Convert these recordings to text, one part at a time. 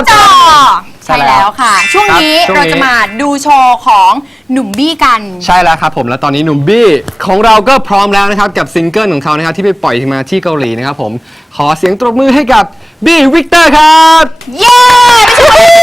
บซีดติดเข้าจอใช่ใช่แล้แล้ววค่ะ ช่วงนี้ครับช่วงนี้ เราจะมาดูโชว์ของหนุ่มบี้กัน ใช่แล้วครับผมแล้วตอนนี้หนุ่มบี้ของเราก็พร้อมแล้วนะครับกับซิงเกิลของเขานะครับที่ไปปล่อยมาที่เกาหลีนะครับผมขอเสียงตบมือให้กับบี้วิกเตอร์ครับ เย้ไม่ใช่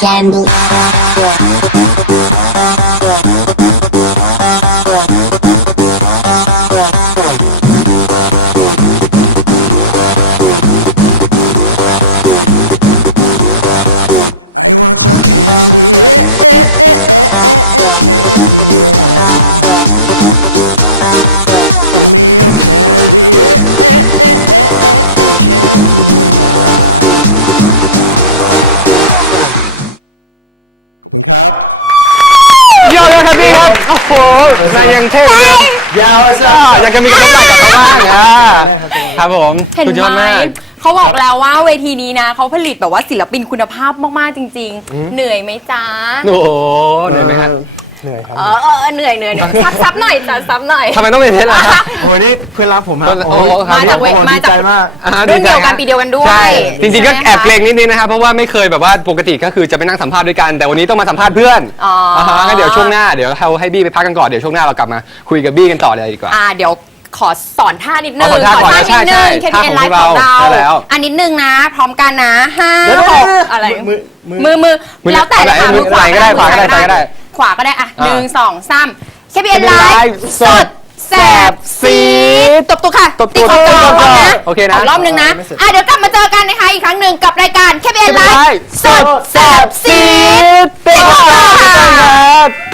Sandal. นายยังเท่เลยยาวซ่าอยากจะมีกำลังใจกับเขาบ้างอะครับผมเห็นสุดยอดไหมมาก เขาบอกแล้วว่าเวทีนี้นะเขาผลิตแบบว่าศิลปินคุณภาพมาก ๆ จริง ๆ เหนื่อยไหมจ๊ะ โอ้โหเหนื่อยไหม ครับเหนื่อยครับเออเออเออเหนื่อยเหนื่อยเหนื่อยซับซับหน่อยจ้ะซับหน่อย ทำไมต้องเป็นเพชรล่ะครับ โอ้ยนี่เพื่อนรักผมคโอ้รับโหครับ มาจากเวโอ้โหมาดีจาก ใจมาก อ่ารุ่นเดียวกันใจปีเดียวกันด้วยใช่จริงๆก็ใช่ไหมคะแอบเกรงนิดนึงนะครับเพราะว่าไม่เคยแบบว่าปกติก็คือจะไปนั่งสัมภาษณ์ด้วยกันแต่วันนี้ต้องมาสัมภาษณ์เพื่อนอ๋ออ่าฮะงั้นเดี๋ยวช่วงหน้าเดี๋ยวเราให้บี้ไปพักกันก่อนเดี๋ยวช่วงหน้าเรากลับมาคุยกับบี้กันต่อเลยดีกว่า อ่าเดี๋ยวขอสอนท่านิดนึงขอสอนท่าก่อนนิดใช่นึง ใช่ KPN ท่า Live ขขอองงเราเราใช่แล้วอันนิดนึงนะ พร้อมกันนะห้าเดี๋ยวหกเดี๋ยวอะไรมือมือมือมือมือแล้วแต่เลยค่ะมือซ้ายก็ได้ขวาก็ได้ซ้ายก็ได้ ขวาก็ได้ อะอ่าหนึ่งสองสาม KPN KPN Live Live สด แสบซีดตบตัวค่ะตบตัวติดขอบจอตบตัวพร้อมนะโอเคนะกรอบหนึ่งนะไม่เสร็จอะ เดี๋ยวกลับมาเจอกันนะคะอีกครั้งหนึ่งกับรายการ KPN KPN Live Live สด แสบซีดติดขอบจอค่ะ